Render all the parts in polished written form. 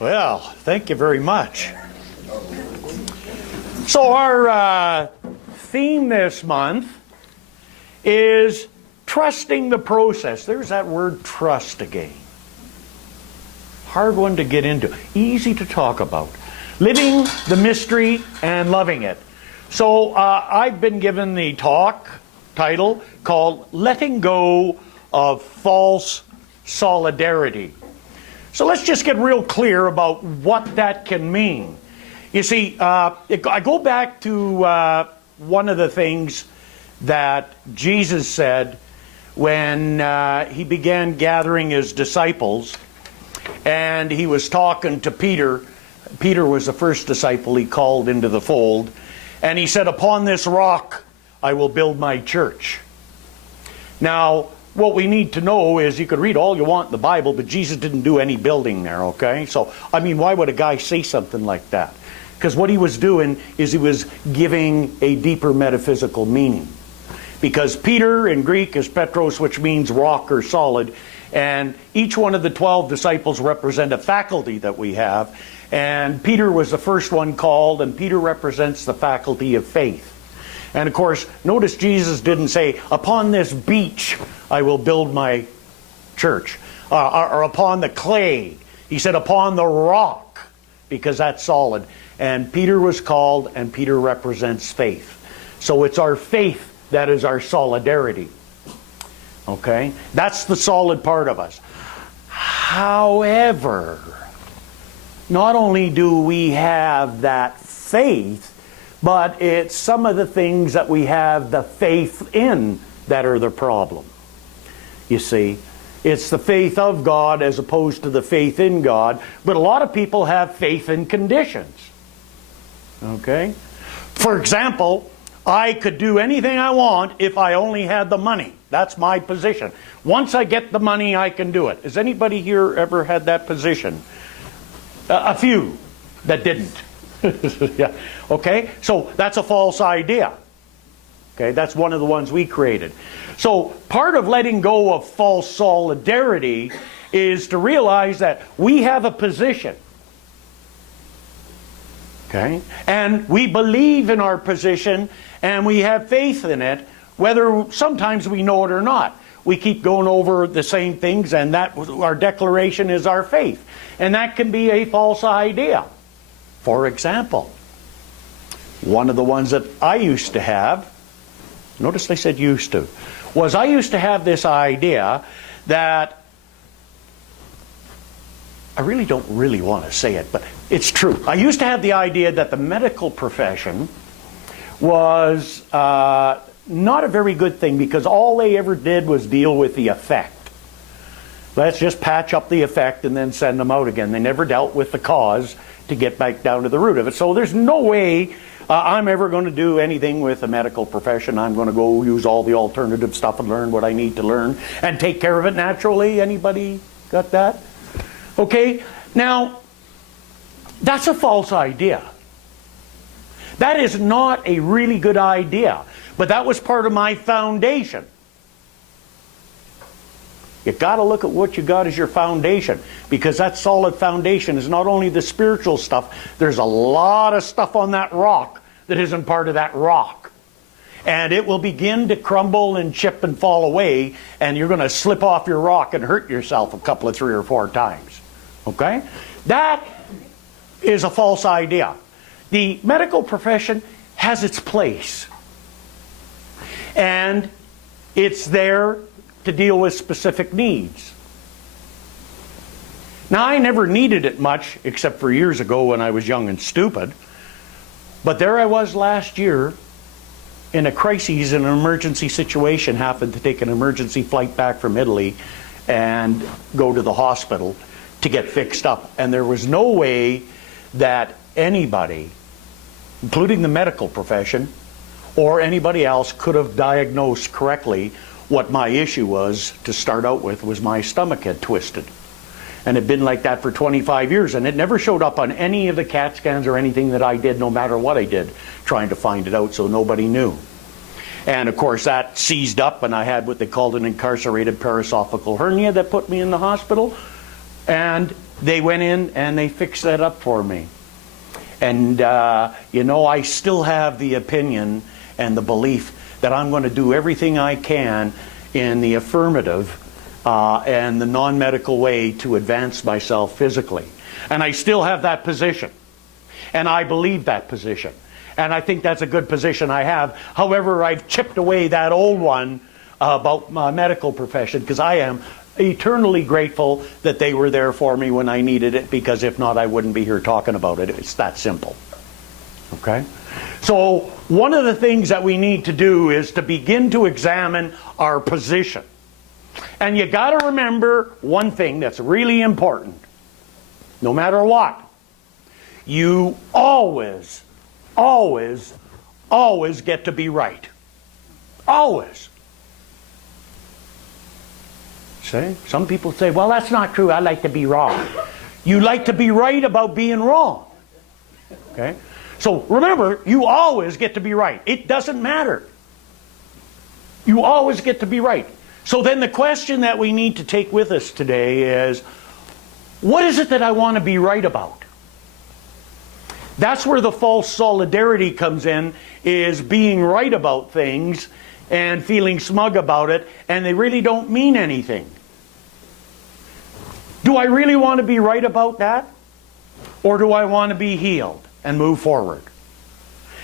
Well, thank you very much. So our theme this month is trusting the process. There's that word trust again. Hard one to get into. Easy to talk about. Living the mystery and loving it. So I've been given the talk title called Letting Go of False Solidarity. So let's just get real clear about what that can mean. You see, I go back to one of the things that Jesus said when he began gathering his disciples, and he was talking to Peter. Peter was the first disciple he called into the fold, and he said, "Upon this rock I will build my church." Now, what we need to know is, you could read all you want in the Bible, but Jesus didn't do any building there, okay? So, I mean, why would a guy say something like that? Because what he was doing is he was giving a deeper metaphysical meaning. Because Peter in Greek is Petros, which means rock or solid, and each one of the 12 disciples represent a faculty that we have, and Peter was the first one called, and Peter represents the faculty of faith. And of course, notice Jesus didn't say, "Upon this beach I will build my church," or "upon the clay." He said, "Upon the rock," because that's solid. And Peter was called, and Peter represents faith. So it's our faith that is our solidarity. Okay? That's the solid part of us. However, not only do we have that faith, but it's some of the things that we have the faith in that are the problem. You see, it's the faith of God as opposed to the faith in God. But a lot of people have faith in conditions. Okay? For example, I could do anything I want if I only had the money. That's my position. Once I get the money, I can do it. Has anybody here ever had that position? A few that didn't. Yeah. Okay? So that's a false idea. Okay? That's one of the ones we created. So part of letting go of false solidarity is to realize that we have a position. Okay? And we believe in our position, and we have faith in it, whether sometimes we know it or not. We keep going over the same things, and that our declaration is our faith. And that can be a false idea. For example, one of the ones that I used to have, notice they said used to, was I used to have this idea that, I really don't really want to say it, but it's true. I used to have the idea that the medical profession was not a very good thing, because all they ever did was deal with the effect. Let's just patch up the effect and then send them out again. They never dealt with the cause to get back down to the root of it. So there's no way I'm ever going to do anything with the medical profession. I'm going to go use all the alternative stuff and learn what I need to learn and take care of it naturally. Anybody got that? Okay, now that's a false idea. That is not a really good idea, but that was part of my foundation. You got to look at what you got as your foundation, because that solid foundation is not only the spiritual stuff. There's a lot of stuff on that rock that isn't part of that rock. And it will begin to crumble and chip and fall away, and you're going to slip off your rock and hurt yourself a couple of 3 or 4 times. Okay? That is a false idea. The medical profession has its place. And it's there to deal with specific needs. Now, I never needed it much, except for years ago when I was young and stupid. But there I was last year in a crisis, in an emergency situation, happened to take an emergency flight back from Italy and go to the hospital to get fixed up. And there was no way that anybody, including the medical profession or anybody else, could have diagnosed correctly what my issue was. To start out with, was my stomach had twisted. And it had been like that for 25 years, and it never showed up on any of the CAT scans or anything that I did, no matter what I did, trying to find it out, so nobody knew. And of course that seized up, and I had what they called an incarcerated paraesophageal hernia that put me in the hospital. And they went in and they fixed that up for me. And, I still have the opinion and the belief that I'm going to do everything I can in the affirmative and the non-medical way to advance myself physically. And I still have that position. And I believe that position. And I think that's a good position I have. However, I've chipped away that old one about my medical profession, because I am eternally grateful that they were there for me when I needed it, because if not, I wouldn't be here talking about it. It's that simple. Okay? So one of the things that we need to do is to begin to examine our position. And you got to remember one thing that's really important. No matter what, you always get to be right. Always. See? Some people say, well, that's not true. I like to be wrong. You like to be right about being wrong. Okay? So remember, you always get to be right. It doesn't matter. You always get to be right. So then the question that we need to take with us today is, what is it that I want to be right about? That's where the false solidarity comes in, is being right about things and feeling smug about it, and they really don't mean anything. Do I really want to be right about that? Or do I want to be healed and move forward?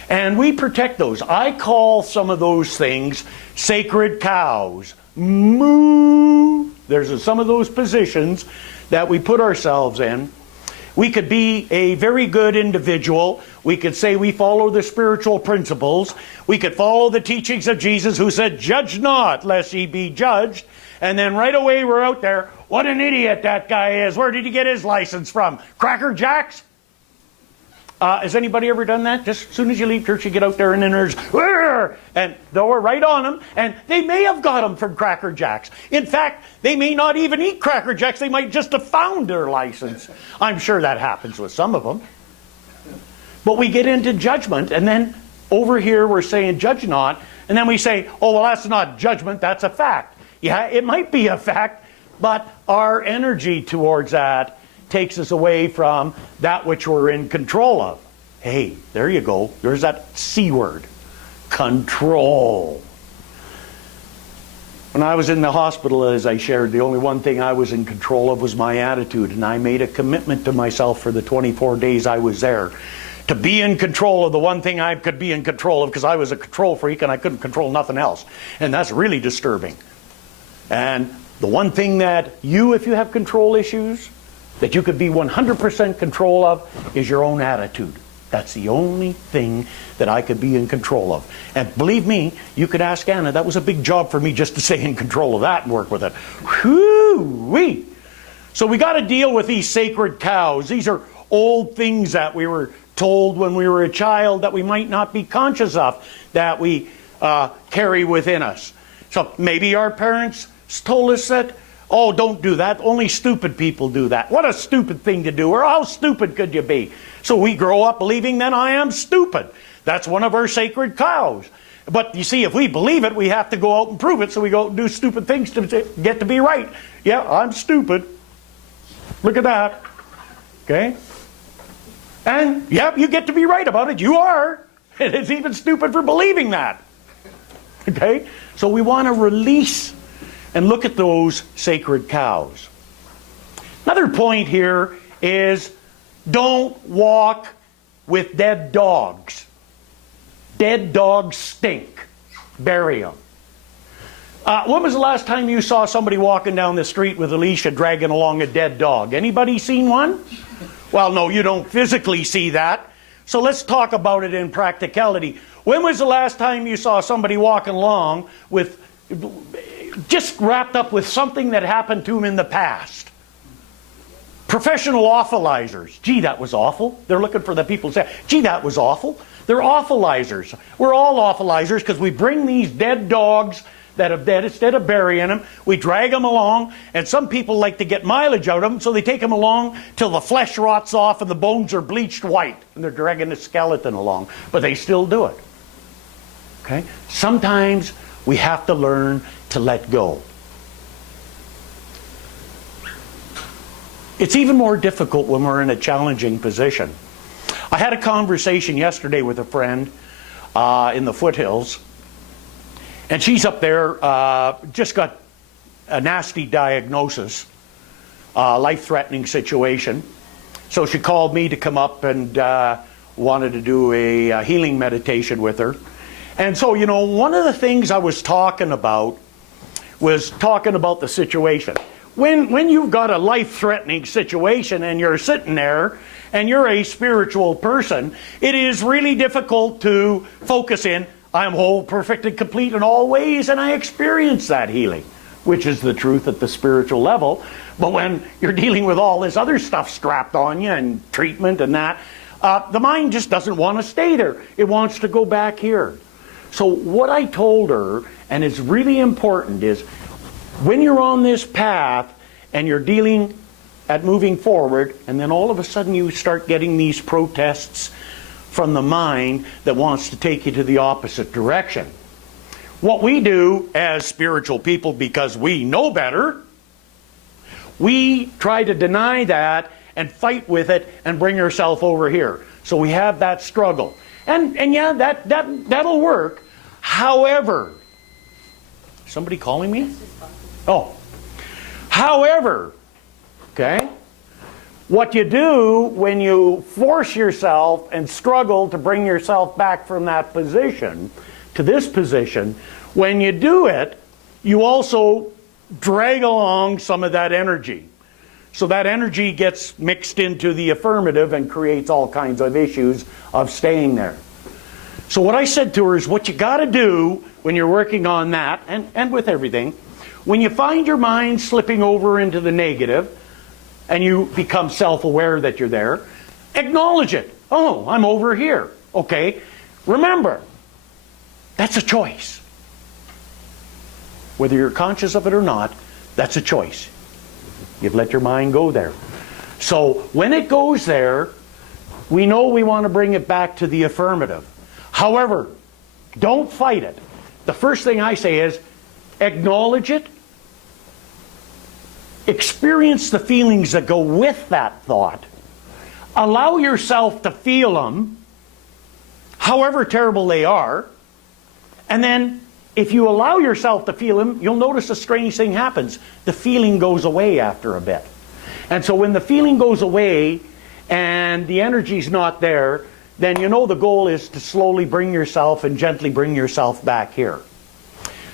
And we protect those. I call some of those things sacred cows. Moo! There's some of those positions that we put ourselves in. We could be a very good individual. We could say we follow the spiritual principles. We could follow the teachings of Jesus, who said, judge not, lest ye be judged. And then right away we're out there, what an idiot that guy is. Where did he get his license from? Cracker Jacks? Has anybody ever done that? Just as soon as you leave church, you get out there and then there's, and they were right on them, and they may have got them from Cracker Jacks. In fact, they may not even eat Cracker Jacks. They might just have found their license. I'm sure that happens with some of them. But we get into judgment, and then over here we're saying judge not, and then we say, oh, well, that's not judgment, that's a fact. Yeah, it might be a fact, but our energy towards that takes us away from that which we're in control of. Hey, there you go. There's that C word. Control. When I was in the hospital, as I shared, the only one thing I was in control of was my attitude. And I made a commitment to myself for the 24 days I was there to be in control of the one thing I could be in control of, because I was a control freak and I couldn't control nothing else. And that's really disturbing. And the one thing that if you have control issues, that you could be 100% control of is your own attitude. That's the only thing that I could be in control of. And believe me, you could ask Anna, that was a big job for me just to stay in control of that and work with it. Whoo-wee! So we got to deal with these sacred cows. These are old things that we were told when we were a child that we might not be conscious of, that we carry within us. So maybe our parents told us that, oh, don't do that. Only stupid people do that. What a stupid thing to do. Or how stupid could you be? So we grow up believing that I am stupid. That's one of our sacred cows. But you see, if we believe it, we have to go out and prove it. So we go and do stupid things to get to be right. Yeah, I'm stupid. Look at that. Okay? And, yeah, you get to be right about it. You are. And it's even stupid for believing that. Okay? So we want to release and look at those sacred cows. Another point here is, don't walk with dead dogs. Dead dogs stink. Bury them. When was the last time you saw somebody walking down the street with a leash and dragging along a dead dog? Anybody seen one? Well, no, you don't physically see that. So let's talk about it in practicality. When was the last time you saw somebody walking along with just wrapped up with something that happened to him in the past? Professional awfulizers. Gee, that was awful. They're looking for the people to say, gee, that was awful. They're awfulizers. We're all awfulizers because we bring these dead dogs that have dead, instead of burying them, we drag them along, and some people like to get mileage out of them, so they take them along till the flesh rots off and the bones are bleached white, and they're dragging the skeleton along, but they still do it. Okay? Sometimes we have to learn to let go. It's even more difficult when we're in a challenging position. I had a conversation yesterday with a friend in the foothills, and she's up there, just got a nasty diagnosis, life-threatening situation. So she called me to come up and wanted to do a healing meditation with her. And so, you know, one of the things I was talking about was talking about the situation. When you've got a life-threatening situation and you're sitting there and you're a spiritual person, it is really difficult to focus in, I am whole, perfect, and complete in all ways, and I experience that healing, which is the truth at the spiritual level. But when you're dealing with all this other stuff strapped on you and treatment and that, the mind just doesn't want to stay there. It wants to go back here. So what I told her, and it's really important, is when you're on this path and you're dealing at moving forward, and then all of a sudden you start getting these protests from the mind that wants to take you to the opposite direction. What we do as spiritual people, because we know better, we try to deny that and fight with it and bring ourselves over here. So we have that struggle. And yeah, that'll work. However, somebody calling me? Oh. However, okay, what you do when you force yourself and struggle to bring yourself back from that position to this position, when you do it, you also drag along some of that energy. So that energy gets mixed into the affirmative and creates all kinds of issues of staying there. So what I said to her is, what you got to do when you're working on that, and with everything, when you find your mind slipping over into the negative, and you become self-aware that you're there, acknowledge it. Oh, I'm over here. Okay. Remember, that's a choice. Whether you're conscious of it or not, that's a choice. You've let your mind go there. So when it goes there, we know we want to bring it back to the affirmative. However, don't fight it. The first thing I say is, acknowledge it. Experience the feelings that go with that thought. Allow yourself to feel them, however terrible they are. And then, if you allow yourself to feel them, you'll notice a strange thing happens. The feeling goes away after a bit. And so when the feeling goes away and the energy's not there, then you know the goal is to slowly bring yourself and gently bring yourself back here.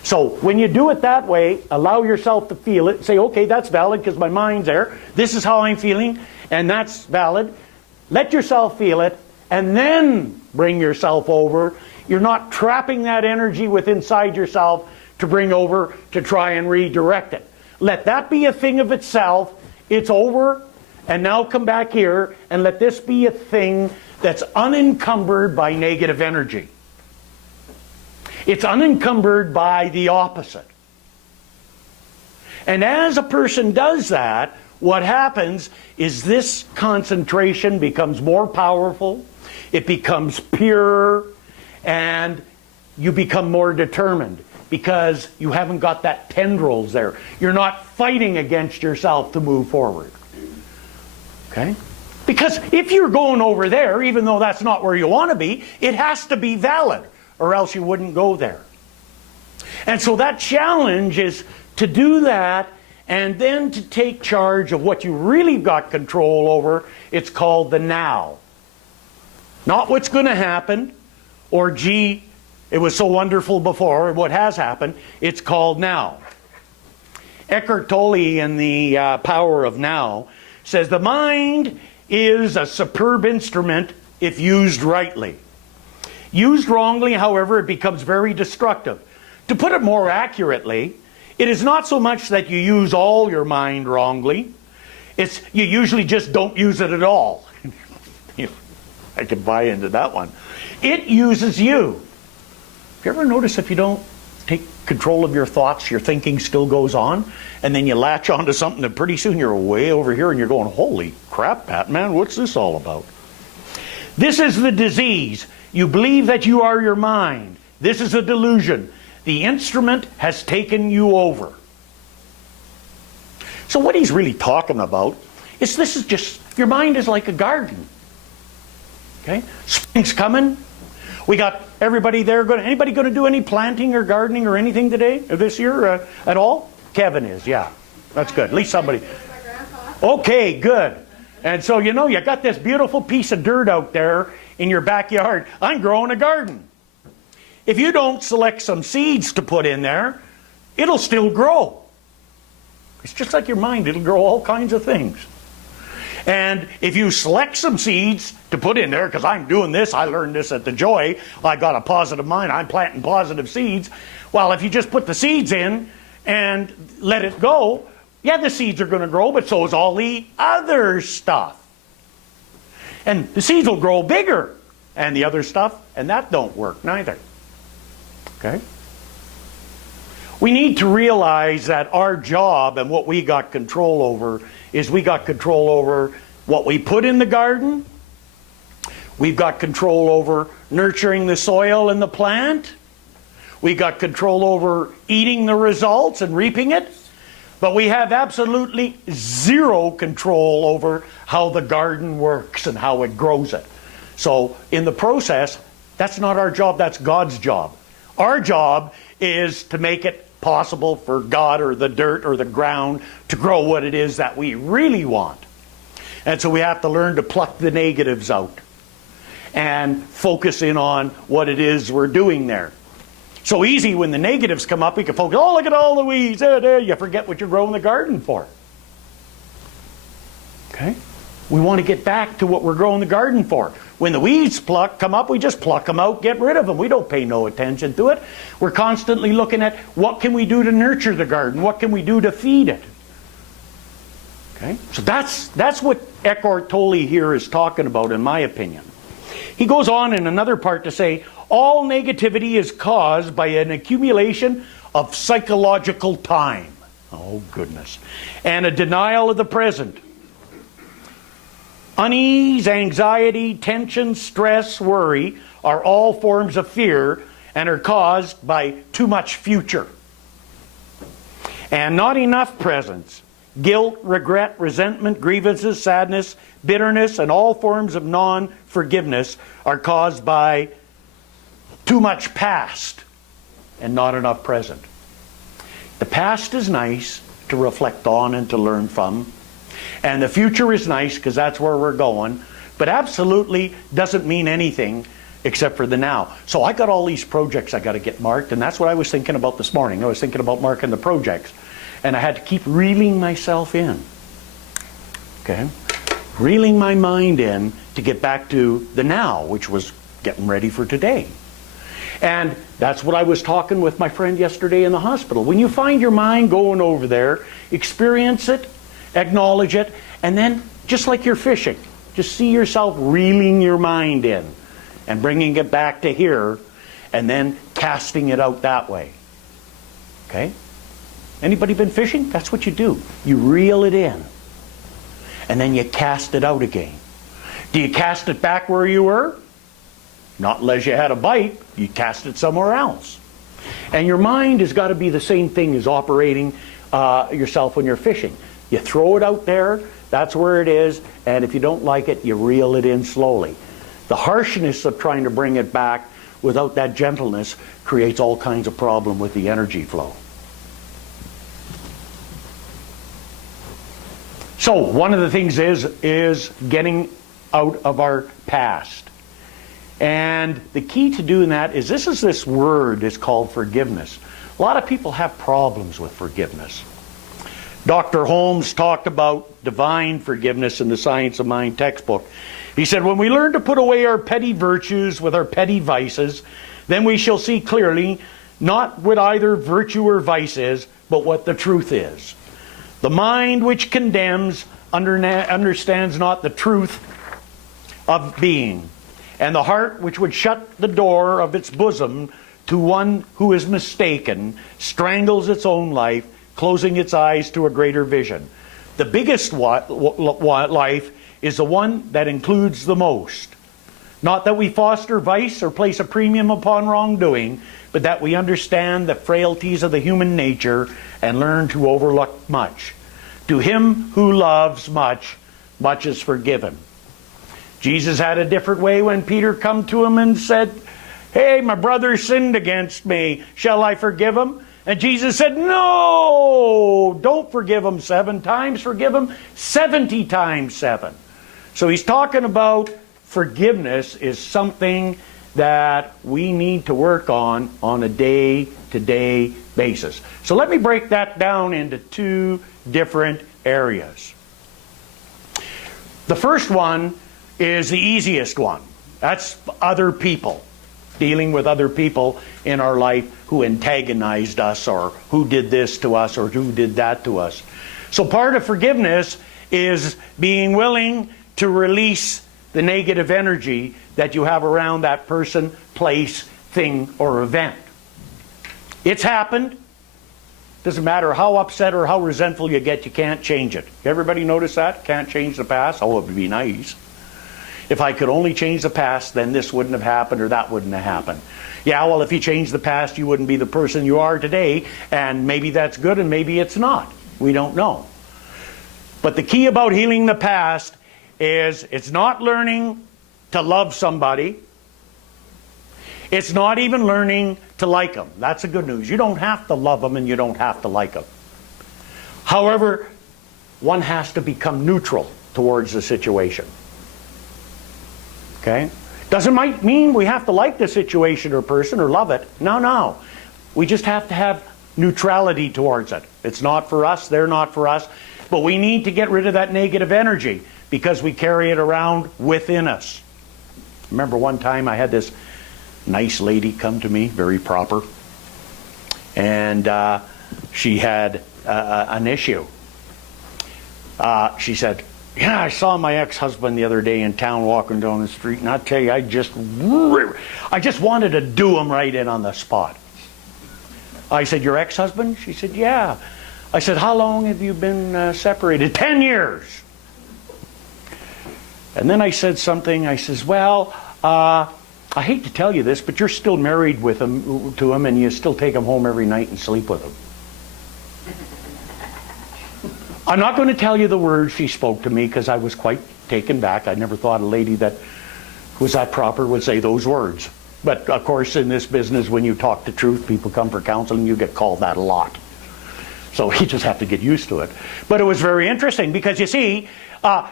So when you do it that way, allow yourself to feel it. Say, okay, that's valid because my mind's there. This is how I'm feeling, and that's valid. Let yourself feel it, and then bring yourself over. You're not trapping that energy within inside yourself to bring over to try and redirect it. Let that be a thing of itself. It's over, and now come back here, and let this be a thing that's unencumbered by negative energy. It's unencumbered by the opposite. And as a person does that, what happens is this concentration becomes more powerful, it becomes purer, and you become more determined because you haven't got that tendrils there. You're not fighting against yourself to move forward. Okay? Because if you're going over there, even though that's not where you want to be, it has to be valid, or else you wouldn't go there. And so that challenge is to do that and then to take charge of what you really got control over. It's called the now. Not what's going to happen, or gee, it was so wonderful before, or what has happened. It's called now. Eckhart Tolle in The Power of Now says the mind is a superb instrument if used rightly. Used wrongly, however, it becomes very destructive. To put it more accurately, it is not so much that you use all your mind wrongly. It's you usually just don't use it at all. I can buy into that one. It uses you. Have you ever noticed if you don't take control of your thoughts, your thinking still goes on, and then you latch onto something and pretty soon you're way over here and you're going, holy crap, Batman, what's this all about? This is the disease. You believe that you are your mind. This is a delusion. The instrument has taken you over. So what he's really talking about This is just, your mind is like a garden. Okay? Spring's coming. We got everybody there. Anybody going to do any planting or gardening or anything today, or this year at all? Kevin is, yeah. That's good. At least somebody. Okay, good. And so, you got this beautiful piece of dirt out there in your backyard. I'm growing a garden. If you don't select some seeds to put in there, it'll still grow. It's just like your mind. It'll grow all kinds of things. And if you select some seeds to put in there, because I'm doing this, I learned this at the Joy, I got a positive mind, I'm planting positive seeds. Well, if you just put the seeds in and let it go, yeah, the seeds are going to grow, but so is all the other stuff. And the seeds will grow bigger, and the other stuff, and that don't work neither. Okay? We need to realize that our job and what we got control over is we got control over what we put in the garden. We've got control over nurturing the soil and the plant. We got control over eating the results and reaping it. But we have absolutely zero control over how the garden works and how it grows it. So in the process, that's not our job, that's God's job. Our job is to make it possible for God or the dirt or the ground to grow what it is that we really want. And so we have to learn to pluck the negatives out and focus in on what it is we're doing there. So easy when the negatives come up, we can focus, oh, look at all the weeds, there, you forget what you're growing the garden for. Okay? We want to get back to what we're growing the garden for. When the weeds come up, we just pluck them out, get rid of them. We don't pay no attention to it. We're constantly looking at what can we do to nurture the garden? What can we do to feed it? Okay? So that's what Eckhart Tolle here is talking about, in my opinion. He goes on in another part to say, all negativity is caused by an accumulation of psychological time. Oh, goodness. And a denial of the present. Unease, anxiety, tension, stress, worry are all forms of fear and are caused by too much future. And not enough presence. Guilt, regret, resentment, grievances, sadness, bitterness, and all forms of non-forgiveness are caused by too much past and not enough present. The past is nice to reflect on and to learn from. And the future is nice because that's where we're going. But absolutely doesn't mean anything except for the now. So I got all these projects I got to get marked. And that's what I was thinking about this morning. I was thinking about marking the projects. And I had to keep reeling myself in. Okay? Reeling my mind in to get back to the now, which was getting ready for today. And that's what I was talking with my friend yesterday in the hospital. When you find your mind going over there, experience it, acknowledge it, and then, just like you're fishing, just see yourself reeling your mind in and bringing it back to here, and then casting it out that way. Okay? Anybody been fishing? That's what you do. You reel it in, and then you cast it out again. Do you cast it back where you were? Not unless you had a bite. You cast it somewhere else. And your mind has got to be the same thing as operating yourself when you're fishing. You throw it out there, that's where it is, and if you don't like it, you reel it in slowly. The harshness of trying to bring it back without that gentleness creates all kinds of problem with the energy flow. So one of the things is getting out of our past. And the key to doing that is this word is called forgiveness. A lot of people have problems with forgiveness. Dr. Holmes talked about divine forgiveness in the Science of Mind textbook. He said, when we learn to put away our petty virtues with our petty vices, then we shall see clearly not what either virtue or vice is, but what the truth is. The mind which condemns understands not the truth of being, and the heart which would shut the door of its bosom to one who is mistaken strangles its own life, closing its eyes to a greater vision. The biggest life is the one that includes the most. Not that we foster vice or place a premium upon wrongdoing, but that we understand the frailties of the human nature and learn to overlook much. To him who loves much, much is forgiven. Jesus had a different way when Peter come to him and said, hey, my brother sinned against me. Shall I forgive him? And Jesus said, no, don't forgive him 7 times. Forgive him 70 times 7. So he's talking about forgiveness is something that we need to work on a day-to-day basis. So let me break that down into 2 different areas. The first one is the easiest one. That's other people. Dealing with other people in our life who antagonized us, or who did this to us, or who did that to us. So part of forgiveness is being willing to release the negative energy that you have around that person, place, thing, or event. It's happened. Doesn't matter how upset or how resentful you get, you can't change it. Everybody notice that? Can't change the past? Oh, it would be nice. If I could only change the past, then this wouldn't have happened or that wouldn't have happened. Yeah, well, if you changed the past, you wouldn't be the person you are today, and maybe that's good and maybe it's not. We don't know. But the key about healing the past is it's not learning to love somebody. It's not even learning to like them. That's the good news. You don't have to love them and you don't have to like them. However, one has to become neutral towards the situation. Okay? Doesn't mean we have to like the situation or person or love it. No. We just have to have neutrality towards it. It's not for us, they're not for us. But we need to get rid of that negative energy because we carry it around within us. Remember one time I had this nice lady come to me, very proper. And she had an issue. She said, yeah, I saw my ex-husband the other day in town walking down the street, and I tell you, I just wanted to do him right in on the spot. I said, your ex-husband? She said, yeah. I said, how long have you been separated? 10 years. And then I said something, I says, well, I hate to tell you this, but you're still married to him, and you still take him home every night and sleep with him. I'm not going to tell you the words she spoke to me because I was quite taken back. I never thought a lady that was that proper would say those words. But of course, in this business, when you talk the truth, people come for counseling, you get called that a lot. So you just have to get used to it. But it was very interesting because, you see,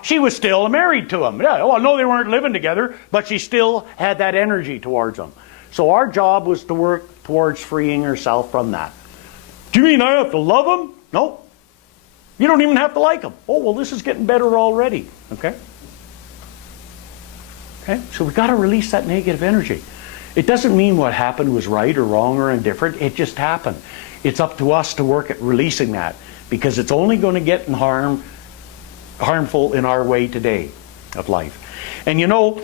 she was still married to him. Yeah, well, no, they weren't living together, but she still had that energy towards him. So our job was to work towards freeing herself from that. Do you mean I have to love him? No. You don't even have to like him. Oh, well, this is getting better already. Okay? Okay? So we've got to release that negative energy. It doesn't mean what happened was right or wrong or indifferent. It just happened. It's up to us to work at releasing that because it's only going to get harmful in our way today of life. And you know,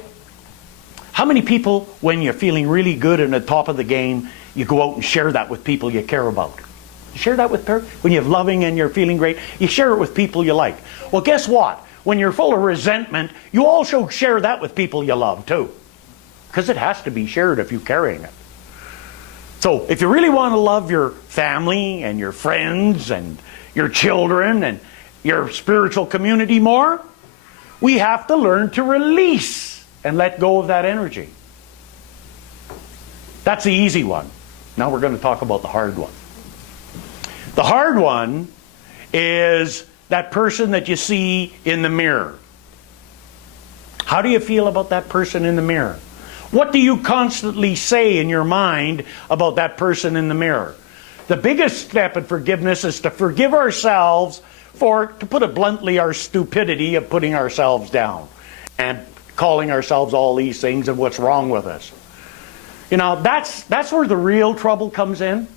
how many people, when you're feeling really good and at the top of the game, you go out and share that with people you care about? You share that with people? When you're loving and you're feeling great, you share it with people you like. Well, guess what? When you're full of resentment, you also share that with people you love too. Because it has to be shared if you're carrying it. So if you really want to love your family and your friends and your children and your spiritual community more, we have to learn to release and let go of that energy. That's the easy one. Now we're going to talk about the hard one. The hard one is that person that you see in the mirror. How do you feel about that person in the mirror? What do you constantly say in your mind about that person in the mirror? The biggest step in forgiveness is to forgive ourselves for, to put it bluntly, our stupidity of putting ourselves down and calling ourselves all these things and what's wrong with us. You know, that's where the real trouble comes in.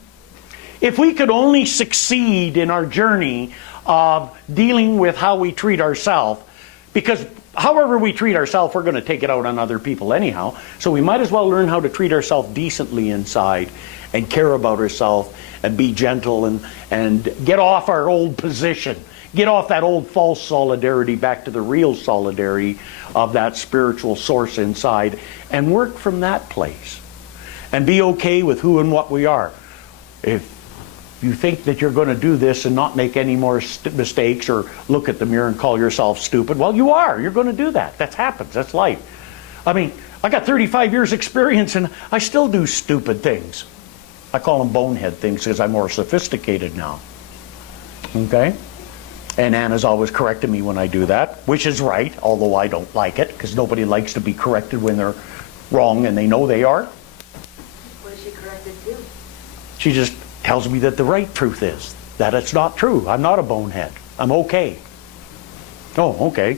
If we could only succeed in our journey of dealing with how we treat ourselves, because however we treat ourselves, we're going to take it out on other people anyhow, so we might as well learn how to treat ourselves decently inside and care about ourselves and be gentle and get off our old position. Get off that old false solidarity back to the real solidarity of that spiritual source inside and work from that place. And be okay with who and what we are. If you think that you're going to do this and not make any more mistakes or look at the mirror and call yourself stupid, well, you are. You're going to do that. That happens. That's life. I mean, I got 35 years experience and I still do stupid things. I call them bonehead things because I'm more sophisticated now. Okay? And Anna's always correcting me when I do that, which is right, although I don't like it, because nobody likes to be corrected when they're wrong and they know they are. What is she corrected to? She just tells me that the right truth is that it's not true. I'm not a bonehead. I'm okay. Oh, okay.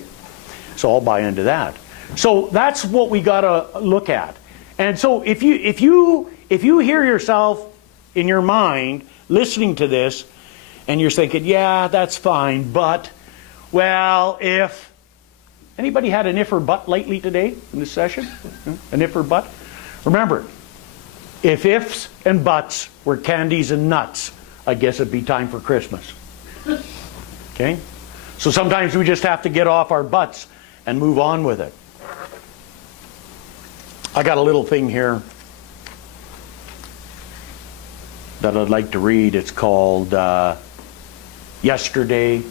So I'll buy into that. So that's what we got to look at. And so if you hear yourself in your mind listening to this and you're thinking, yeah, that's fine, but, well, if anybody had an if or but lately today in this session? An if or but? Remember, if ifs and buts were candies and nuts, I guess it'd be time for Christmas. Okay? So sometimes we just have to get off our butts and move on with it. I got a little thing here that I'd like to read. It's called Yesterday,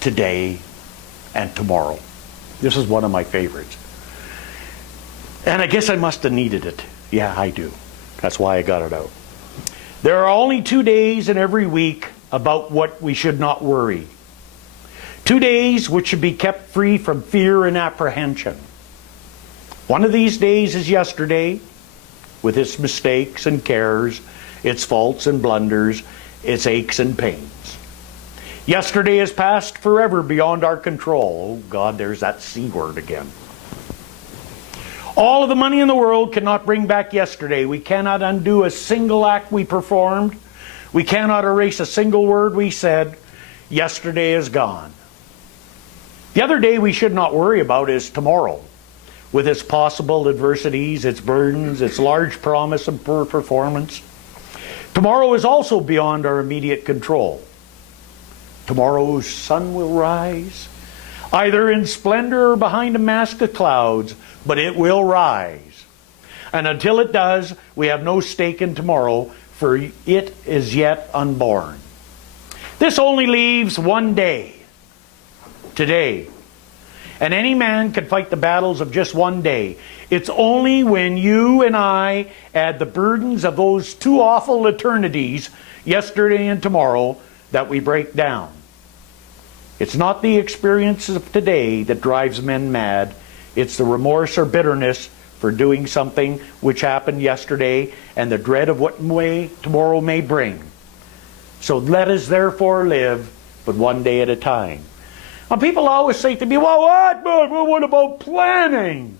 Today, and Tomorrow. This is one of my favorites. And I guess I must have needed it. Yeah, I do. That's why I got it out. There are only 2 days in every week about what we should not worry. 2 days which should be kept free from fear and apprehension. One of these days is yesterday, with its mistakes and cares, its faults and blunders, its aches and pains. Yesterday is past forever beyond our control. Oh God, there's that C word again. All of the money in the world cannot bring back yesterday. We cannot undo a single act we performed. We cannot erase a single word we said. Yesterday is gone. The other day we should not worry about is tomorrow, with its possible adversities, its burdens, its large promise of poor performance. Tomorrow is also beyond our immediate control. Tomorrow's sun will rise, either in splendor or behind a mask of clouds, but it will rise. And until it does, we have no stake in tomorrow, for it is yet unborn. This only leaves one day, today. And any man can fight the battles of just one day. It's only when you and I add the burdens of those two awful eternities, yesterday and tomorrow, that we break down. It's not the experience of today that drives men mad. It's the remorse or bitterness for doing something which happened yesterday and the dread of what tomorrow may bring. So let us therefore live, but one day at a time. Now, people always say to me, well, what about planning?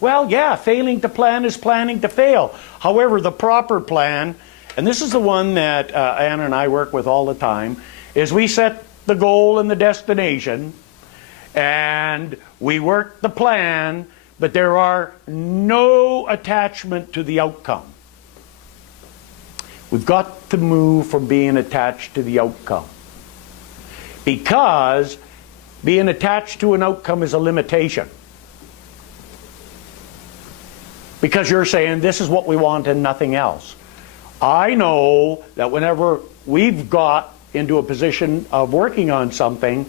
Well, yeah, failing to plan is planning to fail. However, the proper plan, and this is the one that Anna and I work with all the time, is we set the goal and the destination, and we work the plan, but there are no attachment to the outcome. We've got to move from being attached to the outcome. Because being attached to an outcome is a limitation. Because you're saying this is what we want and nothing else. I know that whenever we've got into a position of working on something,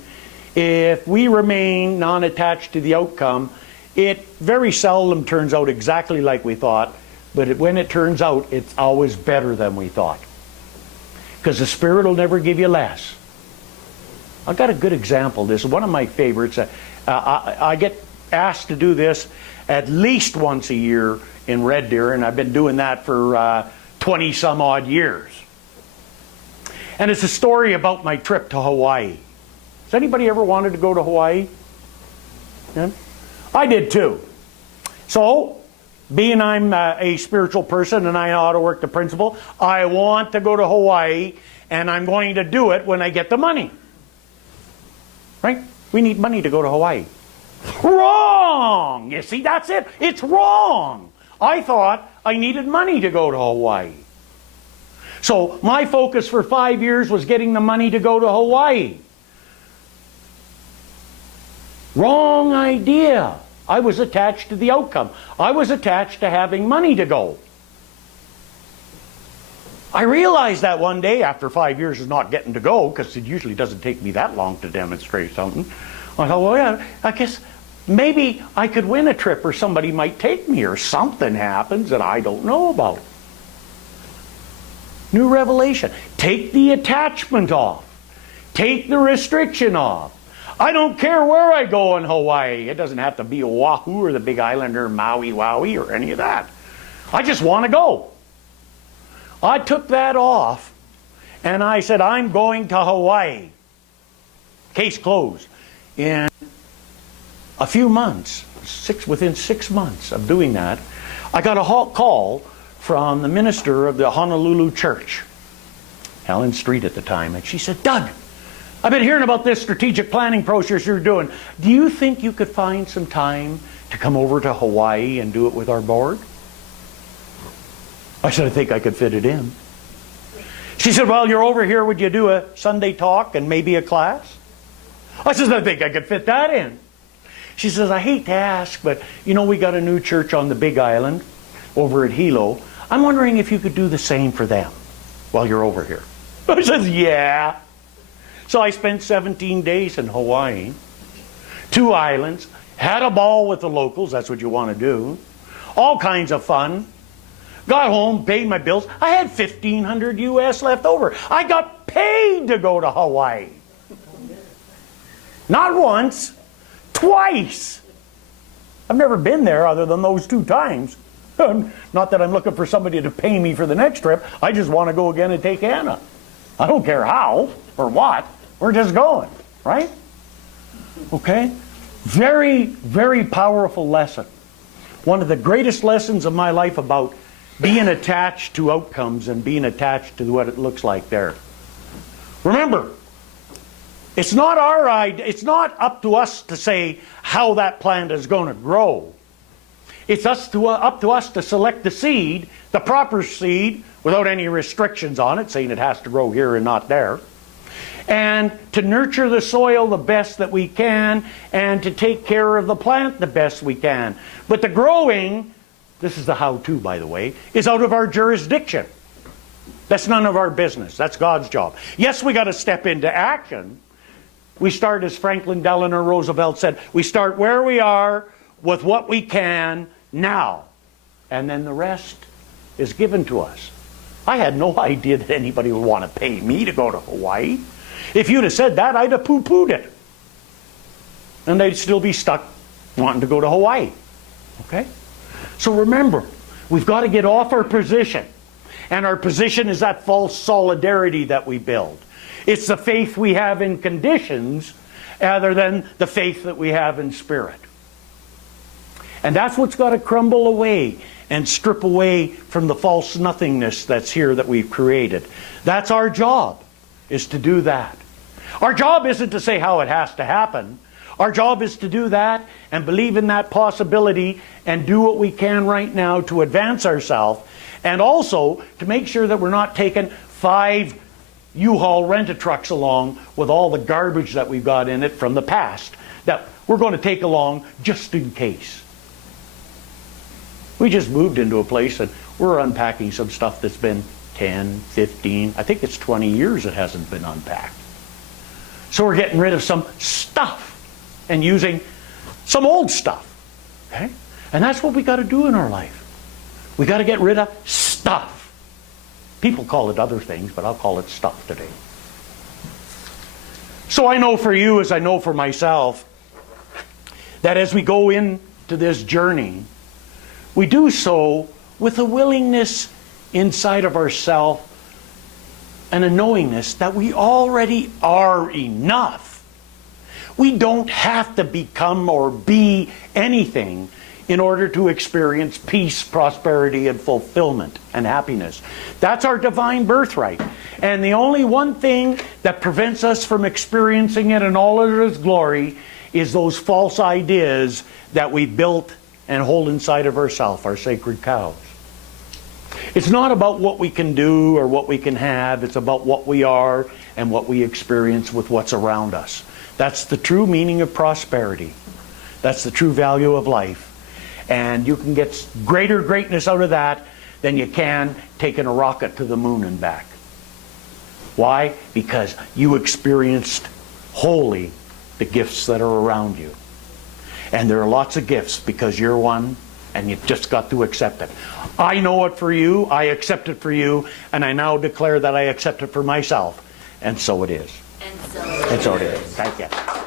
if we remain non-attached to the outcome, it very seldom turns out exactly like we thought, but when it turns out, it's always better than we thought. Because the Spirit will never give you less. I've got a good example. This is one of my favorites. I get asked to do this at least once a year in Red Deer, and I've been doing that for 20 some odd years. And it's a story about my trip to Hawaii. Has anybody ever wanted to go to Hawaii? Yeah? I did too. So, being I'm a spiritual person and I know how to work the principle, I want to go to Hawaii, and I'm going to do it when I get the money. Right? We need money to go to Hawaii. Wrong! You see, that's it. It's wrong. I thought I needed money to go to Hawaii. So my focus for 5 years was getting the money to go to Hawaii. Wrong idea. I was attached to the outcome. I was attached to having money to go. I realized that one day after 5 years of not getting to go, because it usually doesn't take me that long to demonstrate something. I thought, well, yeah, I guess maybe I could win a trip, or somebody might take me, or something happens that I don't know about. New revelation. Take the attachment off. Take the restriction off. I don't care where I go in Hawaii. It doesn't have to be Oahu or the Big Island or Maui Wowie or any of that. I just want to go. I took that off and I said, I'm going to Hawaii. Case closed. In a few months, within 6 months of doing that, I got a call from the minister of the Honolulu church, Helen Street at the time, and she said, Doug, I've been hearing about this strategic planning process you're doing. Do you think you could find some time to come over to Hawaii and do it with our board? I said, I think I could fit it in. She said, well, you're over here, would you do a Sunday talk and maybe a class? I said, I think I could fit that in. She says, I hate to ask, but you know we got a new church on the Big Island over at Hilo. I'm wondering if you could do the same for them while you're over here. I said, yeah. So I spent 17 days in Hawaii, 2 islands, had a ball with the locals, that's what you want to do, all kinds of fun. Got home, paid my bills. I had $1,500 US left over. I got paid to go to Hawaii. Not once, twice. I've never been there other than those 2 times. Not that I'm looking for somebody to pay me for the next trip. I just want to go again and take Anna. I don't care how or what. We're just going, right? Okay? Very, very powerful lesson. One of the greatest lessons of my life about being attached to outcomes and being attached to what it looks like there. Remember, it's not our idea, it's not up to us to say how that plant is going to grow. It's up to us to select the seed, the proper seed, without any restrictions on it, saying it has to grow here and not there. And to nurture the soil the best that we can, and to take care of the plant the best we can. But the growing, this is the how-to, by the way, is out of our jurisdiction. That's none of our business. That's God's job. Yes, we got to step into action. We start, as Franklin Delano Roosevelt said, we start where we are with what we can now. And then the rest is given to us. I had no idea that anybody would want to pay me to go to Hawaii. If you'd have said that, I'd have poo-pooed it. And they'd still be stuck wanting to go to Hawaii. Okay? So remember, we've got to get off our position. And our position is that false solidarity that we build. It's the faith we have in conditions rather than the faith that we have in spirit. And that's what's got to crumble away and strip away from the false nothingness that's here that we've created. That's our job, is to do that. Our job isn't to say how it has to happen. Our job is to do that and believe in that possibility and do what we can right now to advance ourselves, and also to make sure that we're not taking 5 U-Haul rent-a-trucks along with all the garbage that we've got in it from the past that we're going to take along just in case. We just moved into a place and we're unpacking some stuff that's been 10, 15, I think it's 20 years it hasn't been unpacked. So we're getting rid of some stuff and using some old stuff. Okay? And that's what we got to do in our life. We got to get rid of stuff. People call it other things, but I'll call it stuff today. So I know for you, as I know for myself, that as we go into this journey, we do so with a willingness inside of ourselves and a knowingness that we already are enough. We don't have to become or be anything in order to experience peace, prosperity, and fulfillment and happiness. That's our divine birthright. And the only one thing that prevents us from experiencing it in all of its glory is those false ideas that we built and hold inside of ourselves, our sacred cows. It's not about what we can do or what we can have. It's about what we are and what we experience with what's around us. That's the true meaning of prosperity. That's the true value of life. And you can get greater greatness out of that than you can taking a rocket to the moon and back. Why? Because you experienced wholly the gifts that are around you. And there are lots of gifts because you're one, and you've just got to accept it. I know it for you, I accept it for you, and I now declare that I accept it for myself. And so it is. And so And so it is. Thank you.